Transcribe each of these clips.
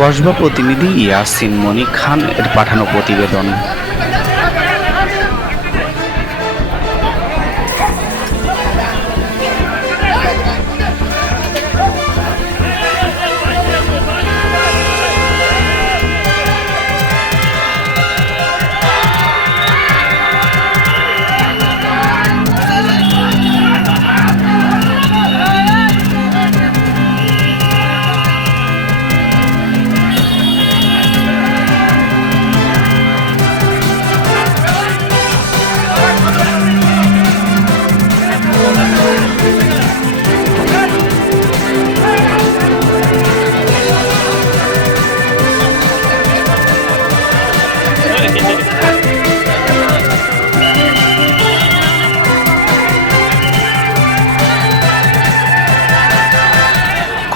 কসবা প্রতিনিধি ইয়াসিন মনি খান এর পাঠানো প্রতিবেদন।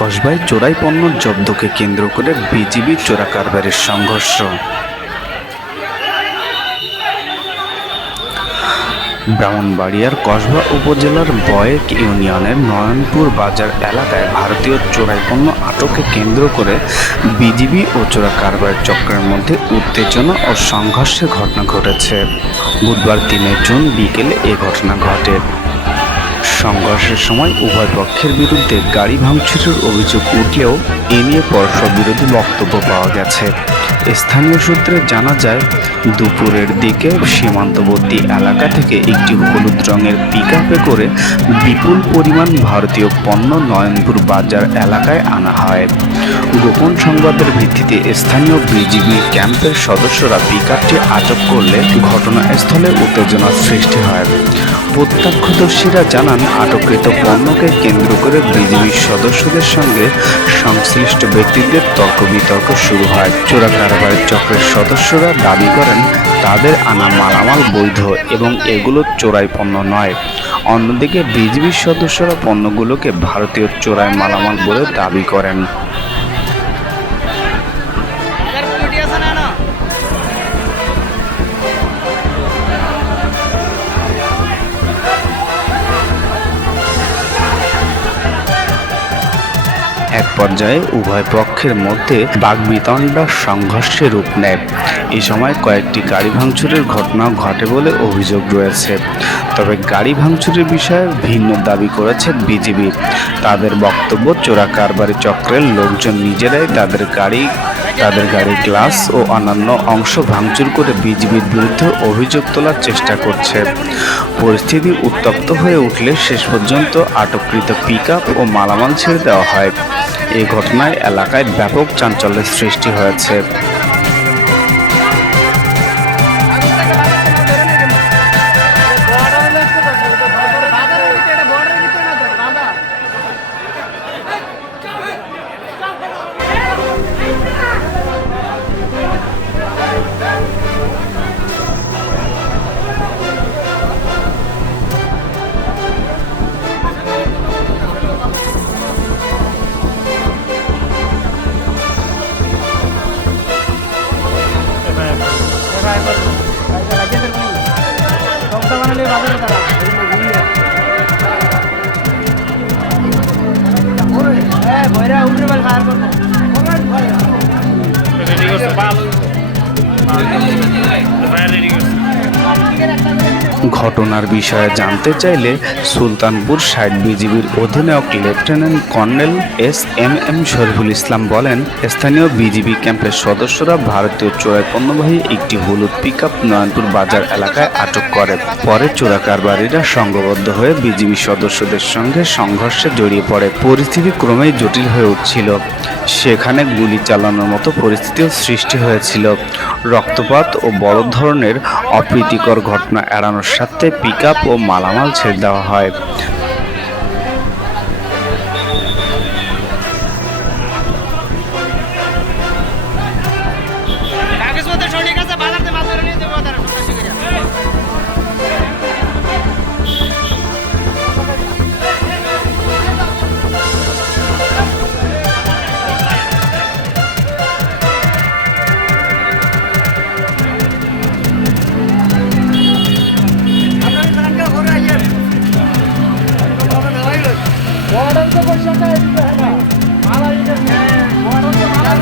কসবায় চোরাই পণ্য জব্দকে কেন্দ্র করে বিজিবি চোরা কারবারের সংঘর্ষ। ব্রাহ্মণবাড়িয়ার কসবা উপজেলার বয়েক ইউনিয়নের নয়নপুর বাজার এলাকায় ভারতীয় চোরাই পণ্য আটককে কেন্দ্র করে বিজিবি ও চোরা কারবার চক্রের মধ্যে উত্তেজনা ও সংঘর্ষের ঘটনা ঘটেছে। বুধবার ৩ জুন বিকেলে এ ঘটনা ঘটে। সংঘর্ষের সময় উভয় পক্ষের বিরুদ্ধে গাড়ি ভাঙচুরের অভিযোগ উঠলেও এ নিয়ে পরস্পর বিরোধী বক্তব্য পাওয়া গেছে। স্থানীয় সূত্রে জানা যায়, দুপুরের দিকে সীমান্তবর্তী এলাকা থেকে একটি হলুদ রঙের পিকআপে করে বিপুল পরিমাণ ভারতীয় পণ্য নয়নপুর বাজার এলাকায় আনা হয়। গোপন সংবাদের ভিত্তিতে স্থানীয় বিজিবি ক্যাম্পের সদস্যরা পিকআপটি আটক করলে ঘটনাস্থলে উত্তেজনার সৃষ্টি হয়। প্রত্যক্ষদর্শীরা জানান, আটককৃত পণ্যকে কেন্দ্র করে বিজিবির সদস্যদের সঙ্গে সংশ্লিষ্ট ব্যক্তিদের তর্ক বিতর্ক শুরু হয়। চোরা কারবারের চক্রের সদস্যরা দাবি করেন তাদের আনা মালামাল বৈধ এবং এগুলো চোরাই পণ্য নয়। অন্যদিকে বিজিবির সদস্যরা পণ্যগুলোকে ভারতীয় চোরাই মালামাল বলে দাবি করেন। এক পর্যায়ে উভয় পক্ষের মধ্যে বাগবিতণ্ডা সংঘর্ষে রূপ নেয়। এই সময় কয়েকটি গাড়ি ভাঙচুরের ঘটনাও ঘটে বলে অভিযোগ রয়েছে। তবে গাড়ি ভাঙচুরের বিষয়ে ভিন্ন দাবি করেছে বিজিবি। তাদের বক্তব্য, চোরা কারবারি চক্রের লোকজন নিজেরাই তাদের গাড়ির গ্লাস ও অন্যান্য অংশ ভাঙচুর করে বিজিবির বিরুদ্ধে অভিযোগ তোলার চেষ্টা করছে। পরিস্থিতি উত্তপ্ত হয়ে উঠলে শেষ পর্যন্ত আটককৃত পিকআপ ও মালামাল ছেড়ে দেওয়া হয়। এই ঘটনায় এলাকায় ব্যাপক চাঞ্চল্যের সৃষ্টি হয়েছে। ঘটনার বিষয়ে জানতে চাইলে সুলতানপুর সাইড বিজিবির অধিনায়ক lieutenant colonel SMM Shariful Islam বলেন, স্থানীয় বিজিবি ক্যাম্পের সদস্যরা ভারতীয় চোরাই পণ্যবাহী একটি হলুদ পিকআপ নয়নপুর বাজার এলাকায় আটক করে। পরে চোরা কারবারিরা সংঘবদ্ধ হয়ে বিজিবি সদস্যদের সঙ্গে সংঘর্ষে জড়িয়ে পড়ে। পরিস্থিতি ক্রমেই জটিল হয়ে উঠছিল। সেখানে গুলি চালানোর মতো পরিস্থিতিও সৃষ্টি হয়েছিল। রক্তপাত ও বড় ধরনের অপ্রীতিকর ঘটনা এড়ানোর স্বার্থে পিকআপ ও মালামাল ছেড়ে দেওয়া হয়। मॉडल तो कोई शक है ना, माला ये मॉडल तो माला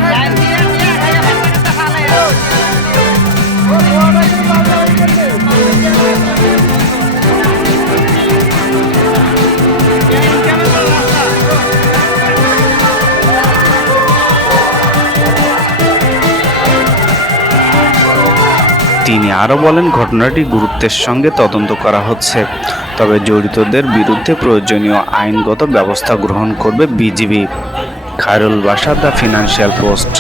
তিনি আরও বলেন, ঘটনাটি গুরুত্বের সঙ্গে তদন্ত করা হচ্ছে, তবে জড়িতদের বিরুদ্ধে প্রয়োজনীয় আইনগত ব্যবস্থা গ্রহণ করবে BGB. Khairul Bashar, the financial post.